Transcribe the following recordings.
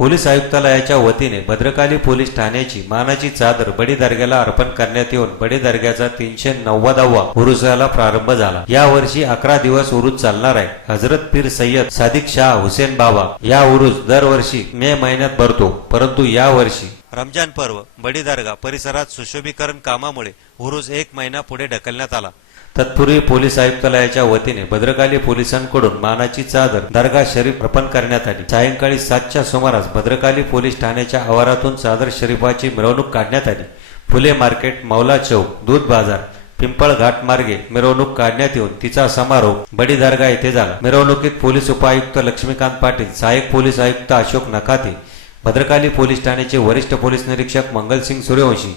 Police आयुक्तालयाच्या वतीने Bhadrakali police ठाण्याची मानाची चादर बडी दर्ग्याला अर्पण करण्यात येऊन बडी दर्ग्याचा तीनशे नव्वदावा उरुसाला प्रारंभ झाला. या वर्षी अकरा दिवस उरुस चालणार आहे. हजरत पीर सय्यद सादिक शाह हुसेन बाबा या उरुस दरवर्षी मे महिन्यात भरतो. परंतु या वर्षी रमजान पर्व बडी दर्गा परिसरात सुशोभीकरण कामामुळे उरुस एक महिना पुढे ढकलण्यात आला. तत्पूर्वी पोलीस आयुक्तालयाच्या वतीने भद्रकाली पोलिसांकडून मानाची चादर दर्गा शरीफ अर्पण करण्यात आली. सायंकाळी सातच्या सुमारास भद्रकाली पोलीस ठाण्याच्या आवारातून चादर शरीफाची मिरवणूक काढण्यात आली. फुले मार्केट मौला चौक दूध बाजार पिंपळ घाट मार्गे मिरवणूक काढण्यात येऊन तिचा समारोप बडी दर्गा येथे झाला. मिरवणुकीत पोलीस उपायुक्त लक्ष्मीकांत पाटील सहाय्यक पोलीस आयुक्त अशोक नकाते भद्रकाली पोलीस ठाण्याचे वरिष्ठ पोलीस निरीक्षक मंगलसिंग सूर्यवंशी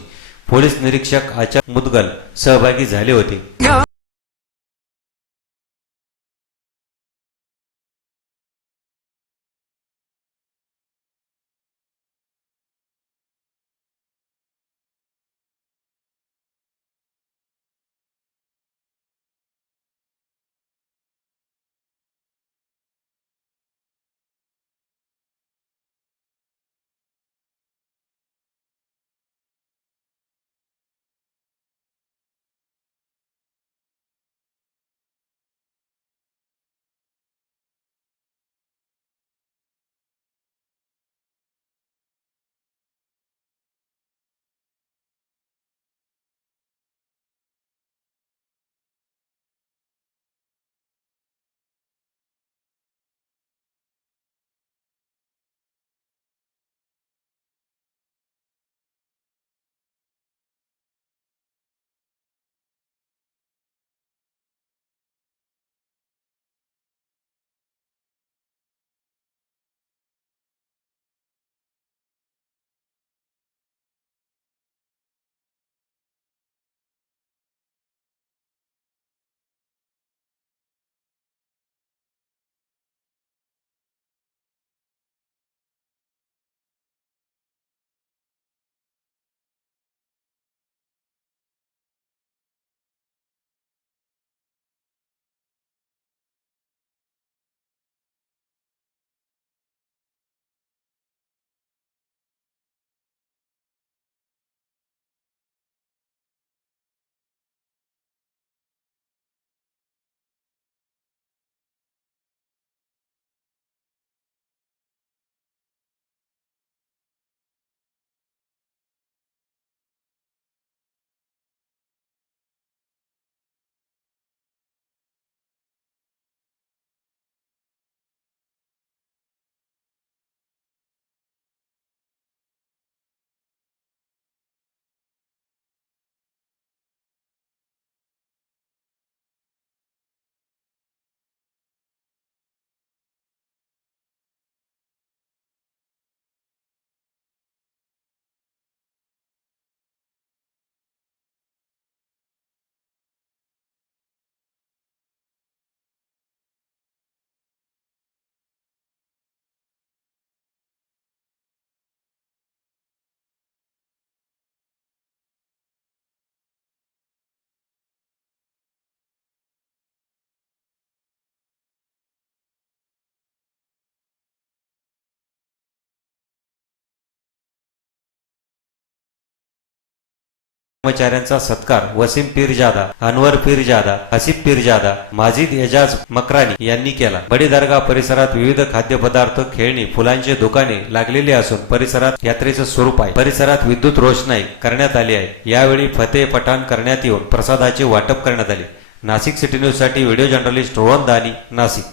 पोलीस निरीक्षक आचार मुदगल सहभागी झाले होते. कर्मचाऱ्यांचा सत्कार वसीम पीरजादा अनवर पीरजादा हसीब पीरजादा माजिद एजाज मकरानी यांनी केला. बडी दर्गा परिसरात विविध खाद्यपदार्थ खेळणी फुलांचे दुकाने लागलेली असून परिसरात यात्रेचं स्वरूप आहे. परिसरात विद्युत रोषणाई करण्यात आली आहे. यावेळी फतेह पठाण करण्यात येऊन प्रसादाचे वाटप करण्यात आले. नाशिक सिटी न्यूजसाठी व्हिडिओ जर्नलिस्ट रोहन दानी नाशिक.